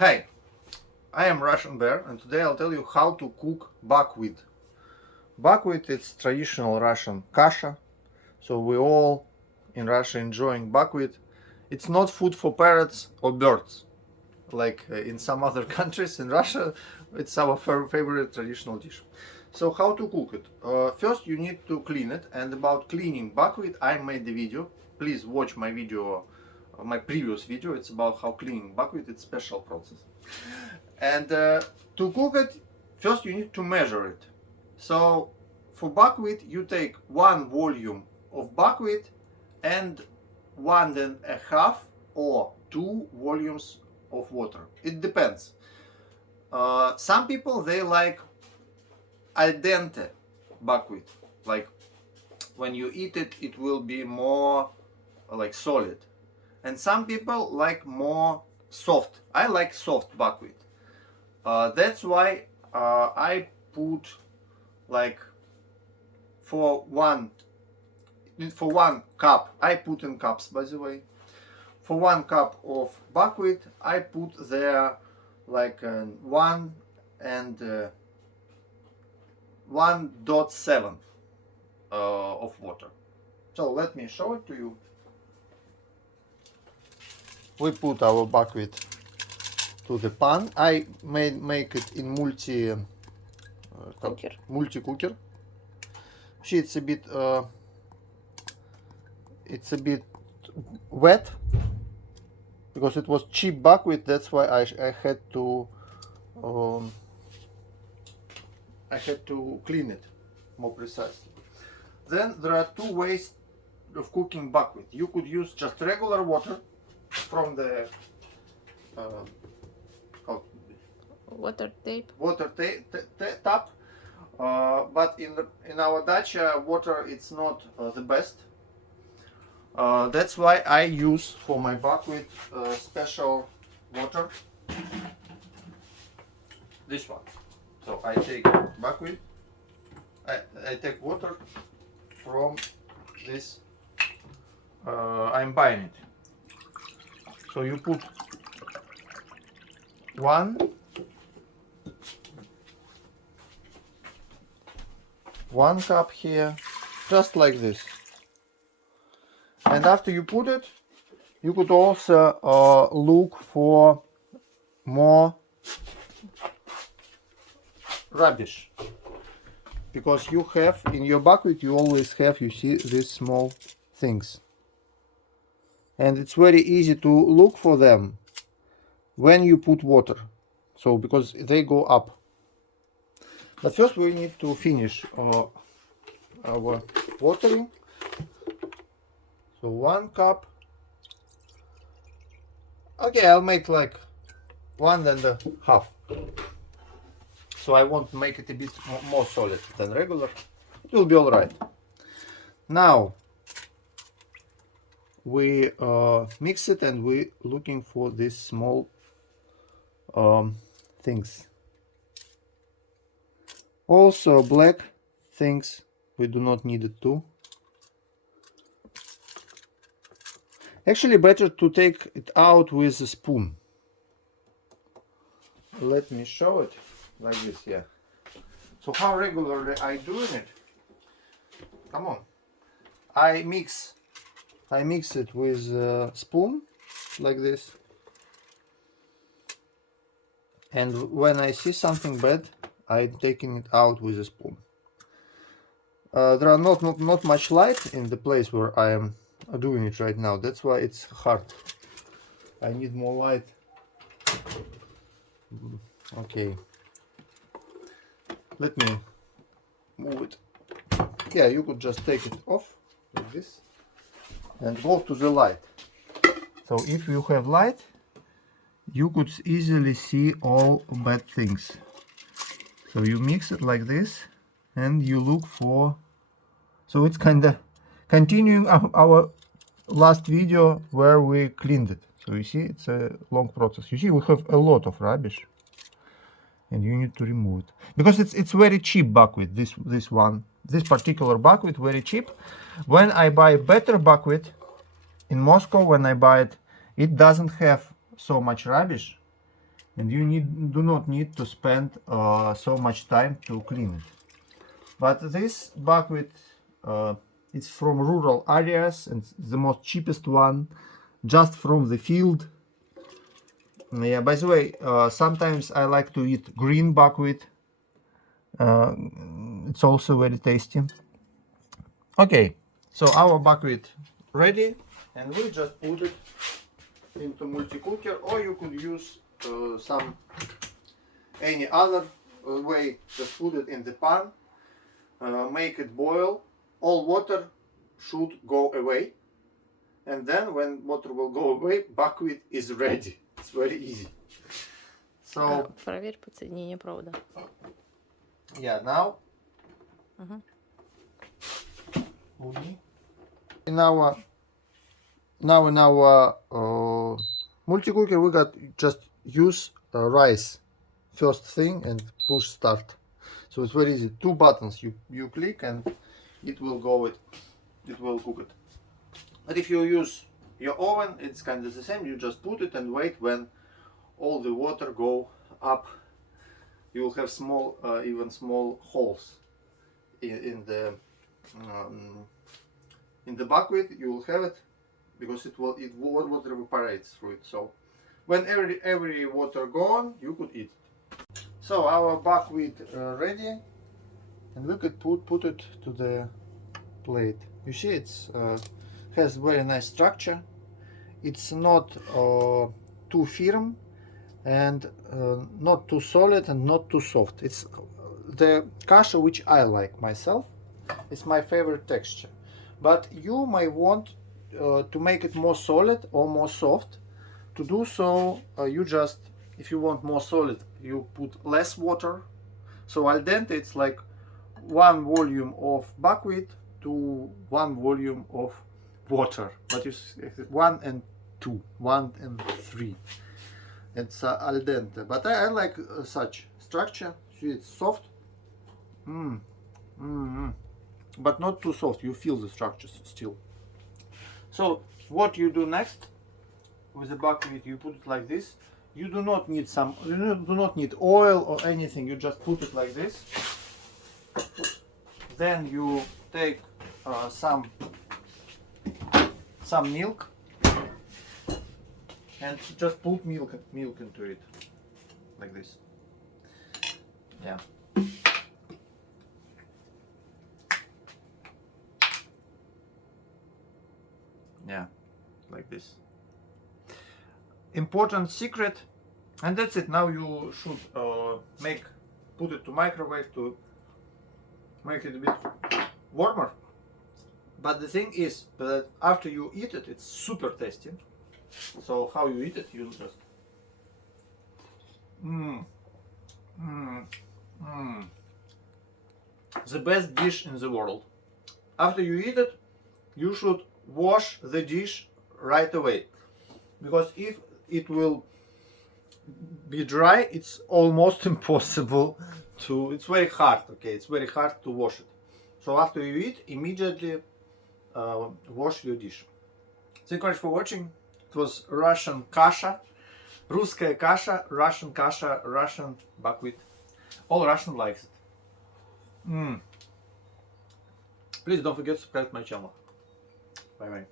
Hey, I am Russian Bear and today I'll tell you how to cook buckwheat. Buckwheat is traditional Russian kasha, so we all in Russia enjoying buckwheat. It's not food for parrots or birds like in some other countries. In Russia it's our favorite traditional dish. So how to cook it? First you need to clean it, and about cleaning buckwheat I made the video. Please watch my video, my previous video. It's about how cleaning buckwheat. It's special process. And to cook it, first you need to measure it. So for buckwheat you take 1 volume of buckwheat and 1.5 or 2 volumes of water. It depends. Some people, they like al dente buckwheat, like when you eat it, it will be more like solid. And some people like more soft. I like soft buckwheat. That's why I put like for one cup, I put in cups by the way. For 1 cup of buckwheat I put there like 1 and 1.7 of water. So let me show it to you. We put our buckwheat to the pan. I make it in multi-cooker. See, it's a bit wet because it was cheap buckwheat. That's why I had to clean it more precisely. Then there are 2 ways of cooking buckwheat. You could use just regular water from the Water tap, but in our dacha water it's not the best. That's why I use for my buckwheat special water, this one. So I take buckwheat, I take water from this, I'm buying it. So you put 1 cup here, just like this. And after you put it, you could also look for more rubbish, because you have in your buckwheat, you always have, you see, these small things, and it's very easy to look for them when you put water, so because they go up. But first we need to finish our watering. So 1 cup. Okay, I'll make like 1.5. So I want to make it a bit more solid than regular. It will be all right. Now we mix it, and we looking for these small things. Also black things, we do not need it too. Actually better to take it out with a spoon. Let me show it like this, yeah. So how regularly I doing it? Come on. I mix it with a spoon like this. And when I see something bad, I'm taking it out with a spoon. There are not much light in the place where I am doing it right now. That's why it's hard. I need more light. Okay. Let me move it. Yeah, you could just take it off like this and go to the light. So if you have light, you could easily see all bad things. So you mix it like this and you look for, so it's kind of continuing our last video where we cleaned it. So you see, it's a long process. You see, we have a lot of rubbish and you need to remove it because it's very cheap buckwheat. This particular buckwheat, very cheap. When I buy better buckwheat in Moscow, when I buy it, it doesn't have so much rubbish and you do not need to spend so much time to clean it. But this buckwheat, it's from rural areas and the most cheapest one, just from the field. Yeah, by the way, sometimes I like to eat green buckwheat. It's also very tasty. Okay, so our buckwheat ready, and we just put it into multi-cooker, or you could use any other way. Just put it in the pan, make it boil. All water should go away, and then when water will go away, buckwheat is ready. It's very easy. So Проверь подсоединение провода. yeah, now Угу. in our multi-cooker we got just use rice first thing and push start. So it's very easy. Two buttons, you click and it will cook it. But if you use your oven, it's kind of the same. You just put it and wait when all the water go up. You will have small, even small holes in the buckwheat. You will have it because water evaporates through it. So when every water gone, you could eat. So our buckwheat ready, and we could put it to the plate. You see, it's has very nice structure. It's not too firm and not too solid and not too soft. It's the kasha which I like myself. It's my favorite texture. But you might want to make it more solid or more soft. To do so, you just, if you want more solid, you put less water. So al dente, it's like 1 volume of buckwheat to 1 volume of water. But you 1 and 2, 1 and 3. It's al dente. But I like such structure. See, it's soft. But not too soft. You feel the structures still. So what you do next with the buckwheat, you put it like this. You do not need oil or anything. You just put it like this. Then you take some milk and just put milk into it like this. Yeah. Yeah, like this. Important secret, and that's it. Now you should put it to microwave to make it a bit warmer. But the thing is that after you eat it, it's super tasty. So how you eat it, you just the best dish in the world. After you eat it, you should wash the dish right away, because if it will be dry, it's almost impossible to, it's very hard, okay, it's very hard to wash it. So after you eat, immediately wash your dish. Thank you very much for watching. It was Russian kasha, Ruskaya kasha, Russian buckwheat. All Russian likes it. Please don't forget to subscribe to my channel. Bye bye.